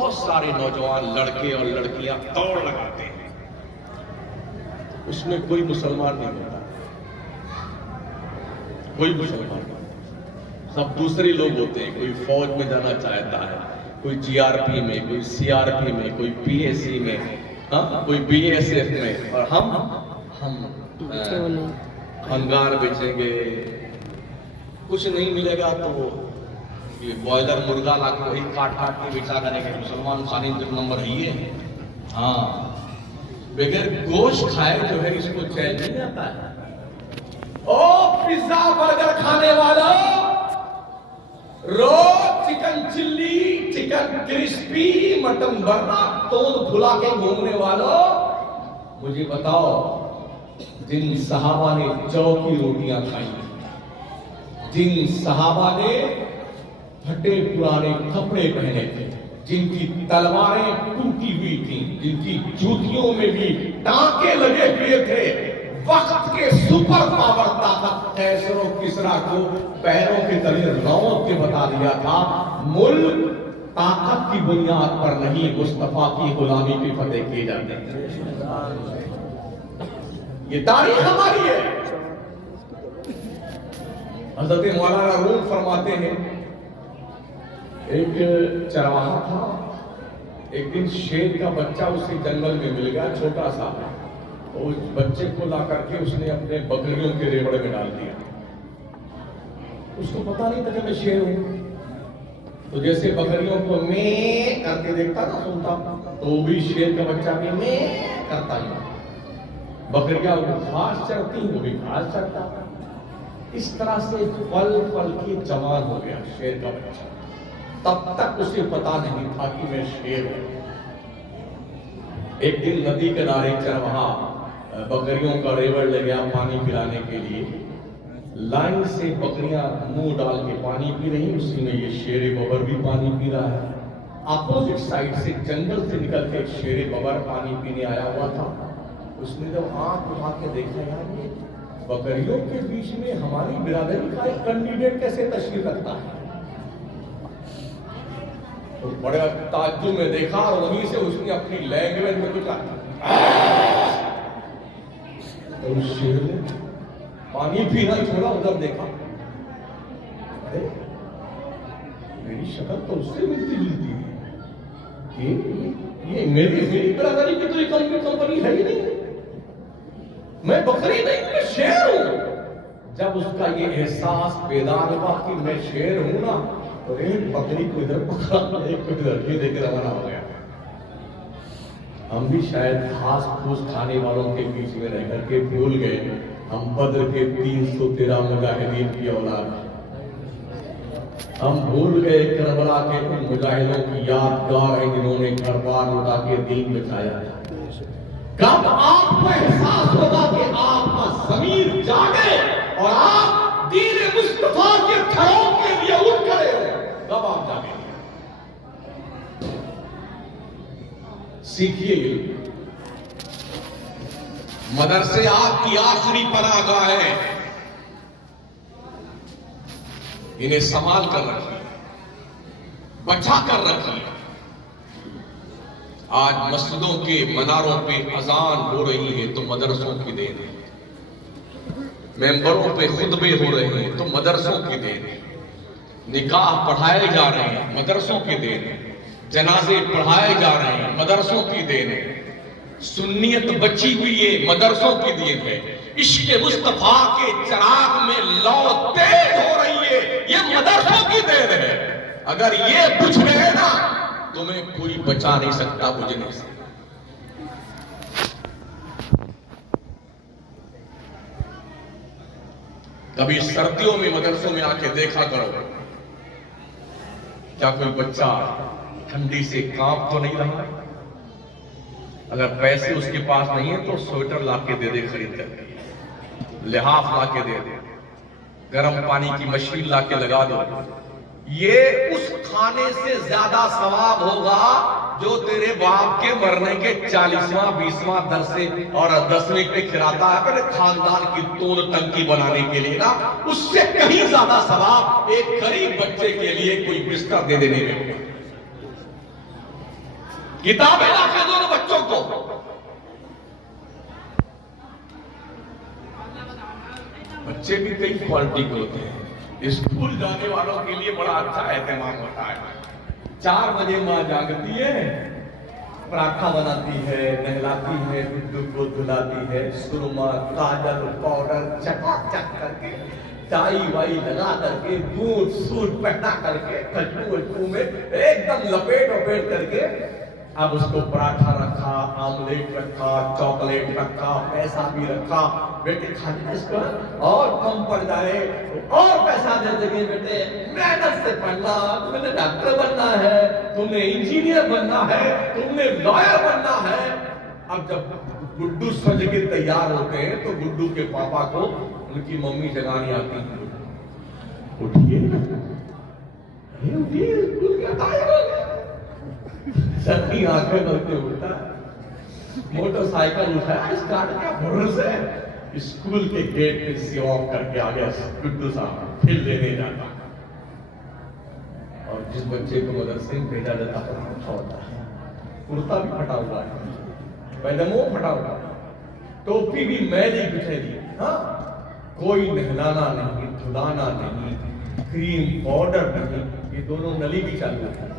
बहुत सारे नौजवान लड़के और लड़कियां दौड़ लगाते हैं, उसमें कोई मुसलमान नहीं होता, कोई मुसलमान नहीं, सब दूसरे लोग होते हैं। कोई फौज में जाना चाहता है, कोई जीआरपी में, कोई सीआरपी में, कोई पीएसी में, हाँ, कोई बीएसएफ में, और हम अंगार बेचेंगे, कुछ नहीं मिलेगा तो ये बॉयलर मुर्गा ला के वही काट काट के बेचा करेंगे। मुसलमान खाने नंबर है ये। हाँ, बगैर गोश्त खाए जो है इसको चैन नहीं आता है। ओ पिज्जा बर्गर खाने वाला, रोज chicken chilli, chicken crispy, mutton बर्रा तोड़ फुला के घूमने वालों, मुझे बताओ, जिन सहाबा ने जौ की रोटियां खाई, जिन सहाबा ने फटे पुराने कपड़े पहने थे, जिनकी तलवारें टूटी हुई थी, जिनकी जूतियों में भी टांके लगे हुए थे, वक्त के सुपर पावर ताकत कैसरो किसरा को पैरों के तले रौंद के बता दिया था, मुल्क ताकत की बुनियाद पर नहीं, मुस्तफा की गुलामी की फतेह किए जाते हैं। ये तारीख हमारी है। हजरत मौलाना रूम फरमाते हैं, एक चरवाहा था, एक दिन शेर का बच्चा उसे जंगल में मिल गया, छोटा सा, और उस बच्चे को ला करके उसने अपने बकरियों के रेवड़ में डाल दिया। उसको पता नहीं था कि मैं शेर हूं, तो जैसे बकरियों को मैं करके देखता ना, सुनता, तो वो भी शेर का बच्चा भी मैं करता है। बकरियां घास चरती, वो भी घास चरता। इस तरह से पल पल की जवान हो गया शेर का बच्चा। तब तक उसे पता नहीं था कि मैं शेर हूं। एक दिन नदी किनारे चरवाहा बकरियों का रेवड़ ले गया पानी पिलाने के लिए। लाइन से बकरियां मुंह डाल के पानी पी रही, उसी में ये शेर बबर भी पानी पी रहा है। अपोजिट साइड से जंगल से निकल के शेर बबर पानी पीने आया हुआ था। उसने जब आंख उठा के देखा, यार ये बकरियों के बीच में हमारी बिरादरी का एक कैंडिडेट कैसे तशरीफ रखता है, तो बड़े ताज्जुब में देखा, और वहीं से उसने अपनी लैंग्वेज में कुछ तो शेर ने पानी पीना छोड़ा, उधर देखा, अरे मेरी शक्ल तो उससे मिलती जुलती है, ये मेरी बिरादरी की तो ये कंपनी है ही नहीं, मैं बकरी नहीं, मैं शेर हूं। जब उसका ये एहसास बेदार हुआ कि मैं शेर हूं ना, तो एक बकरी को इधर पकड़ा, एक को इधर, ये देकर रवाना हो गया। हम भी शायद घास फूस खाने वालों के बीच में रह करके भूल गए हम बद्र के 313 मुजाहिदीन की औलाद। हम भूल गए करबला के उन मुजाहिदों की यादगार है जिन्होंने घर बार लुटा के दीन बचाया। कब आपको एहसास होगा कि आपका ज़मीर जागे और आप दीन मुस्तफा के फरोग के लिए उठ खड़े हो, तब आप जागे। सीखिए, मदरसे आपकी आखिरी पनाहगाह है, इन्हें संभाल कर रखिए, बचा कर रखिए। आज मस्जिदों के मनारों पे अजान हो रही है तो मदरसों की देन है, मेंबरों पे खुतबे हो रहे हैं तो मदरसों की देन है, निकाह पढ़ाए जा रहे हैं मदरसों की देन है, जनाजे पढ़ाए जा रहे हैं मदरसों की देन है, सुन्नियत बची हुई है मदरसों की देन है, इश्क मुस्तफा के चिराग में लौ तेज हो रही है, ये मदरसों की देन है। अगर ये बुझ गए ना, तुम्हें कोई बचा नहीं सकता बुझने से। कभी सर्दियों में मदरसों में आके देखा करो, क्या कोई बच्चा ठंडी से कांप तो नहीं रहा? अगर पैसे उसके पास नहीं है तो स्वेटर लाके दे दे खरीद कर, लिहाफ लाके दे दे, गर्म पानी की मशीन लाके लगा दो। ये उस खाने से ज्यादा सवाब होगा जो तेरे बाप के मरने के 40वां 20वां दरसे और 10वें पे खिलाता है अपने खानदान की तोड़ टंकी बनाने के लिए ना, उससे कहीं ज्यादा सवाब एक गरीब बच्चे के लिए कोई बिस्तर दे देने में। किताबें लाके दो बच्चों को। बच्चे भी कई क्वालिटी के होते हैं। स्कूल जाने वालों के लिए बड़ा अच्छा एहतमाम होता है। 4 बजे माँ जागती है, पराठा बनाती है, नहलाती है, गुड्डू को धुलाती है, सुरमा, काजल, पाउडर चकाचक करके, टाई वाई लगा करके, बूट सूट पहना करके, खुशबू में एकदम लपेट करके, अब उसको पराठा रखा, आमलेट रखा, चॉकलेट रखा, पैसा भी रखा, बेटे खाने इसको और कम पड़ जाए और पैसा दे देंगे, बेटे मेहनत से पढ़ना, तुमने डॉक्टर बनना है, तुमने इंजीनियर बनना है, तुमने लॉयर बनना है। अब जब गुड्डू सज के तैयार होते हैं तो गुड्डू के पापा को उनकी मम्मी जगानी आती है, उठिए उठिए, स्कूल का टाइम हो गया। सबकी आंखें बंद उठा, मोटरसाइकिल उठाया, स्टार्ट किया, भरोसे स्कूल के गेट पे से ऑफ करके आ गया गुड्डू साहब, फिर लेने जाता। और जिस बच्चे को मदरसे में भेजा जाता है फटा होता है, कुर्ता भी फटा हुआ है, पैजामा फटा हुआ है, टोपी भी मैली बिछेली। हाँ, कोई नहलाना नहीं, धुलाना नहीं, क्रीम पाउडर नहीं, ये दोनों नली भी चालू है।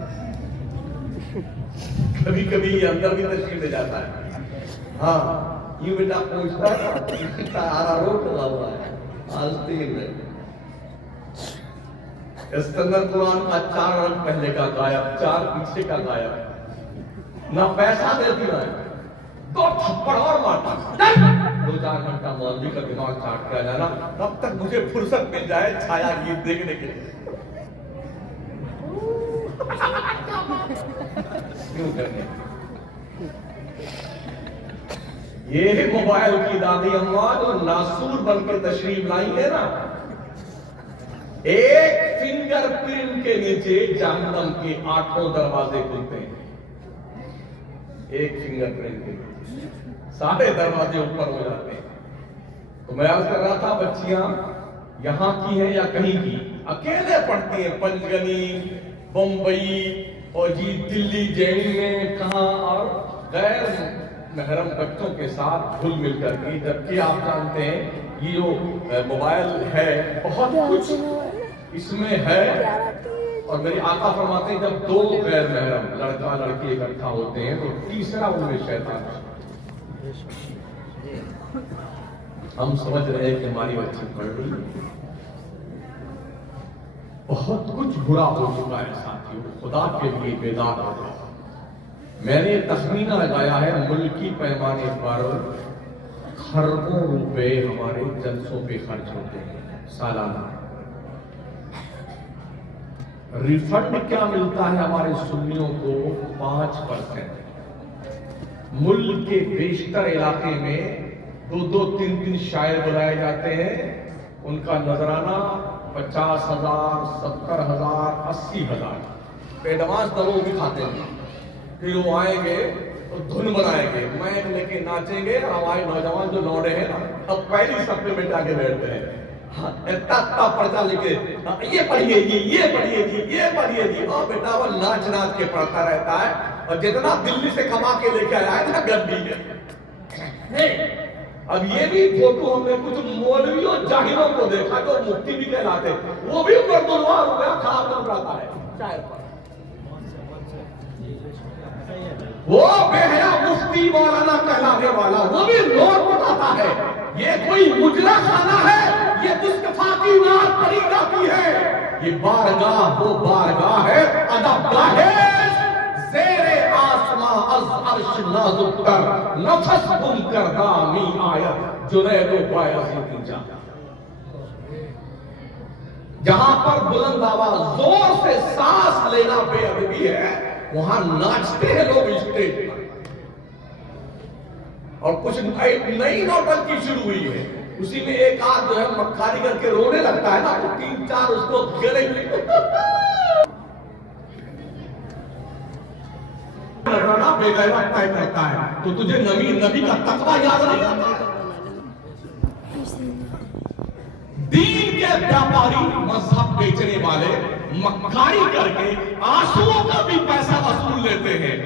कभी कभी ये अंदर भी तशरीफ ले जाता है। हाँ, यूं बेटा पूछता है, आरा रोक लगा हुआ है, आस्तीन में इस्कंदर कुरान का 4 रंग पहले का गायब, 4 पीछे का गायब, ना पैसा देती ना 2 थप्पड़ और मारता, 2-4 घंटा मौलवी का दिमाग चाट कर जाना, तब तक मुझे फुर्सत मिल जाए छाया गीत देखने के लिए। क्यों करने? ये मोबाइल की दादी अम्मा जो नासूर बन के तशरीफ लाई है ना, एक फिंगरप्रिंट के नीचे जहन्नम के 8 दरवाजे खुलते हैं। एक फिंगरप्रिंट के नीचे सारे दरवाजे ऊपर हो जाते हैं। तो मैं अर्ज कर रहा था, बच्चियां यहां की हैं या कहीं की, अकेले पढ़ती हैं पंचगनी, बंबई और जी दिल्ली जेल में कहां, और गैर महरम बच्चों के साथ घुल मिल करके। जबकि आप जानते हैं ये जो मोबाइल है बहुत कुछ इसमें है, और मेरी आका फरमाते हैं जब 2 गैर महरम लड़का लड़की इकट्ठा होते हैं तो तीसरा उनमें शैतान। हम समझ रहे हैं कि हमारी बच्ची पढ़ रही है, बहुत कुछ बुरा हो चुका है साथियों, खुदा के लिए बेदार हो जाए। मैंने तखमीना लगाया है मुल्की पैमाने पर खरबों रुपए हमारे जलसों पे खर्च होते हैं सालाना। रिफंड क्या मिलता है हमारे सुन्नियों को? 5%। मुल्क के बेशतर इलाके में 2-2, 3-3 शायर बुलाए जाते हैं, उनका नजराना 50,000, 70,000, 80,000 एडवांस दरों भी खाते हैं। फिर वो आएंगे तो धुन बनाएंगे, मैक लेके नाचेंगे, हमारे नौजवान जो लौटे हैं ना, अब पहली सप्ते में जाके बैठते हैं, इतना पर्चा लिखे, ये पढ़िए जी, ये पढ़िए जी, ये पढ़िए जी। और बेटा वो नाच नाच के पढ़ता रहता है, और जितना दिल्ली से कमा के लेके आया है ना गद्दी है। अब ये भी फोटो हमने कुछ मौलवी और जाहिरों को देखा जो मुफ्ती भी कहलाते, वो भी गर्दुलवा हो गया, खाब बन रहा है शायर पर। वो बेहया मुफ्ती मौलाना कहलाने वाला वो भी नोट बताता है, ये कोई मुजरा खाना है, ये मुस्तफा की नात पढ़ी जाती है, ये बारगाह वो बारगाह है, अदबगाह है, ज़ेरे आसमां अज़ अर्श नाज़ुक तर, नफस गुम करदा मी आयत जुनैदो बायज़ी जा। जहां पर बुलंद आवाज जोर से सांस लेना बेअदबी है, वहां नाचते हैं लोग स्टेज पर। और कुछ नई नौटंकी शुरू हुई है, उसी में एक आध जो है मक्खारी करके रोने लगता है ना, तो 3-4 उसको गले में बेगैरत टाइप रहता है। तो तुझे नबी का तकवा याद नहीं आता? दीन के व्यापारी, मजहब बेचने वाले मक्कारी करके आंसुओं का भी पैसा वसूल लेते हैं।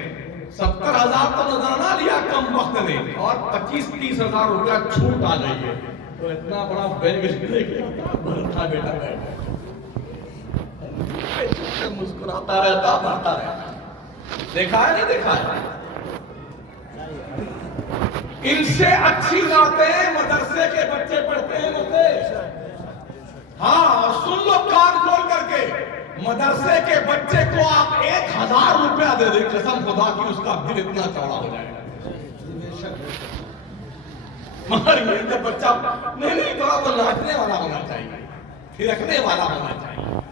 70,000 तो नजराना लिया कम वक्त ने और 25-30 हजार रुपया छूट आ गई है। तो इतना बड़ा बैग भरता बेटा मुस्कुराता रहता, भरता रहता। देखा है नहीं देखा है? इनसे अच्छी बातें मदरसे के बच्चे पढ़ते हैं मुझे। हाँ, और सुन लो कान खोल करके, मदरसे के बच्चे को आप 1,000 रुपया दे दें, कसम खुदा की उसका दिल इतना चौड़ा हो जाएगा। मगर ये जब बच्चा नहीं थोड़ा तो नाचने वाला होना चाहिए, थिरकने वाला होना चाहिए।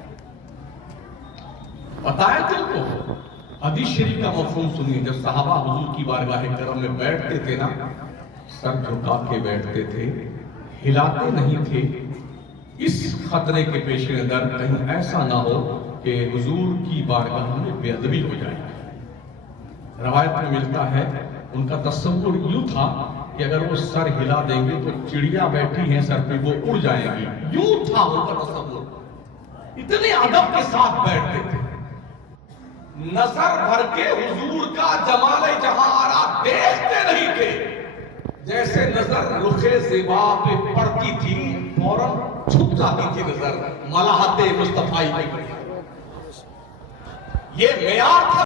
पता है तुमको हदीस शरीफ का मफहूम सुनिए। जब सहाबा हुजूर की बारगाह करम में बैठते थे ना, सर झुका के बैठते थे, हिलाते नहीं थे, इस खतरे के पेश नजर कहीं ऐसा ना हो कि हुजूर की बारगाह में बेअदबी हो जाए। रवायत में मिलता है उनका तस्वुर यूं था कि अगर वो सर हिला देंगे तो चिड़िया बैठी है सर पे वो उड़ जाएगी, यूं था उनका तस्वुर। इतने अदब के साथ बैठते थे। नजर भर के हुजूर का जमाले जहां आ रहा देखते नहीं थे। जैसे नजर रुखे ज़िबा पे पड़ती थी फौरन छुप जाती थी नजर। मलाहते मुस्तफाई ये मेयार था।